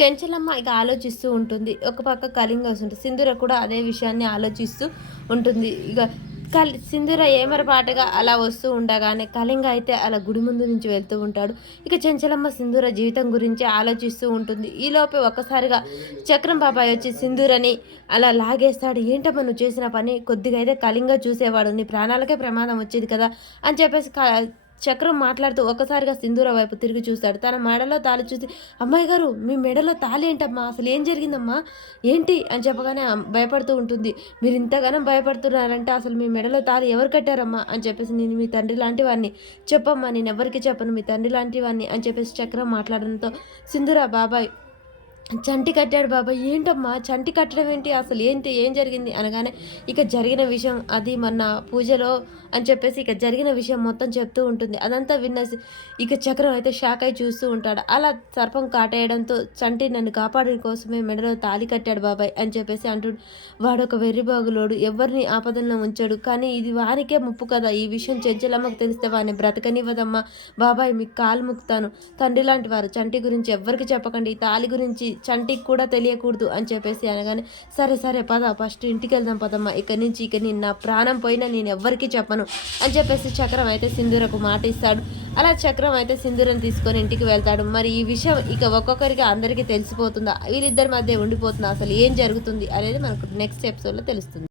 చెంచలమ్మ ఇక ఆలోచిస్తూ ఉంటుంది. ఒక పక్క కళింగ వస్తుంటుంది. సింధూర కూడా అదే విషయాన్ని ఆలోచిస్తూ ఉంటుంది. ఇక సింధూర ఏమరపాటుగా అలా వస్తూ ఉండగానే కళింగ అయితే అలా గుడి ముందు నుంచి వెళ్తూ ఉంటాడు. ఇక చెంచలమ్మ సింధూర జీవితం గురించి ఆలోచిస్తూ ఉంటుంది. ఈలోపే ఒక్కసారిగా చక్రం బాబాయ్ వచ్చి సింధూరని అలా లాగేస్తాడు. ఏంటమ్మా నువ్వు చేసిన పని? కొద్దిగా అయితే కళింగ చూసేవాడు, నీ ప్రాణాలకే ప్రమాదం వచ్చేది కదా అని చెప్పేసి చక్రం మాట్లాడుతూ ఒక్కసారిగా సింధూర వైపు తిరిగి చూస్తాడు. తన మెడలో తాళి చూసి, అమ్మాయి గారు మీ మెడలో తాళి ఏంటమ్మా, అసలు ఏం జరిగిందమ్మా, ఏంటి అని చెప్పగానే భయపడుతూ ఉంటుంది. మీరు ఇంతగానో భయపడుతున్నారంటే అసలు మీ మెడలో తాళి ఎవరు కట్టారమ్మా అని చెప్పేసి, నేను మీ తండ్రి లాంటి వాడిని, చెప్పమ్మా నేను ఎవరికి చెప్పను, మీ తండ్రి లాంటి వాడిని అని చెప్పేసి చక్రం మాట్లాడడంతో సింధూర బాబాయ్ చంటి కట్టాడు బాబాయ్. ఏంటమ్మా చంటి కట్టడం ఏంటి, అసలు ఏంటి, ఏం జరిగింది అనగానే ఇక జరిగిన విషయం అది మొన్న పూజలో అని చెప్పేసి ఇక జరిగిన విషయం మొత్తం చెప్తూ ఉంటుంది. అదంతా వినేసి ఇక చక్రం అయితే షాక్ అయి చూస్తూ ఉంటాడు. అలా సర్పం కాటేయడంతో చంటి నన్ను కాపాడడం కోసమే మెడలో తాళి కట్టాడు బాబాయ్ అని చెప్పేసి అంటుడు. వాడొక వెర్రిబాగులోడు, ఎవరిని ఆపదల్లో ఉంచాడు, కానీ ఇది వానికే ముప్పు కదా, ఈ విషయం చెంచలమ్మకు తెలిస్తే వాడిని బ్రతకనివ్వదమ్మా బాబాయ్, మీకు కాలు ముక్తాను, తండ్రి లాంటి వారు, చంటి గురించి ఎవ్వరికి చెప్పకండి, ఈ తాళి గురించి చంటికి కూడా తెలియకూడదు అని చెప్పేసి అనగానే, సరే సరే పద ఫస్ట్ ఇంటికి వెళ్దాం పదమ్మా, ఇక్కడి నుంచి ఇక నేను నా ప్రాణం పోయినా నేను ఎవ్వరికీ చెప్పను అని చెప్పేసి చక్రం అయితే సింధూరకు మాట ఇస్తాడు. అలా చక్రం అయితే సింధూరం తీసుకొని ఇంటికి వెళ్తాడు. మరి ఈ విషయం ఇక ఒక్కొక్కరికి అందరికీ తెలిసిపోతుందా, వీళ్ళిద్దరి మధ్య ఉండిపోతుందా, అసలు ఏం జరుగుతుంది అనేది మనకు నెక్స్ట్ ఎపిసోడ్లో తెలుస్తుంది.